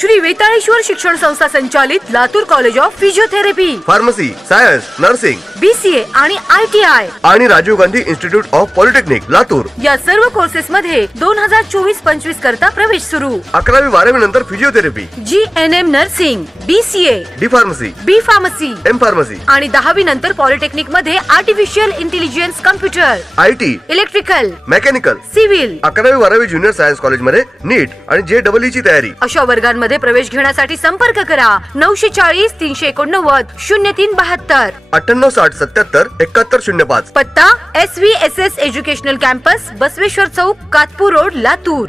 श्री वेताळेश्वर शिक्षण संस्था संचालित Latur college of physiotherapy, pharmacy, science, nursing, BCA आणि ITI आणि Rajiv Gandhi institute of polytechnic Latur या सर्व कोर्सेस मध्ये 2024-25 करता प्रवेश सुरू। 11वी-12वी नंतर physiotherapy, GNM nursing, BCA, D pharmacy, B pharmacy, M pharmacy आणि 10वी नंतर पॉलिटेक्निक मध्ये artificial intelligence, computer, IT, electrical, mechanical, civil 11वी-12वी junior science college मध्ये नीट आणि JEE ची तयारी। अशा वर्गांमध्ये प्रवेश घेण्यासाठी संपर्क करा 940 389 0372, 9860 77 71 05। पत्ता SVSS एज्युकेशनल कॅम्पस, बसवेश्वर चौक, कातपूर रोड, लातूर।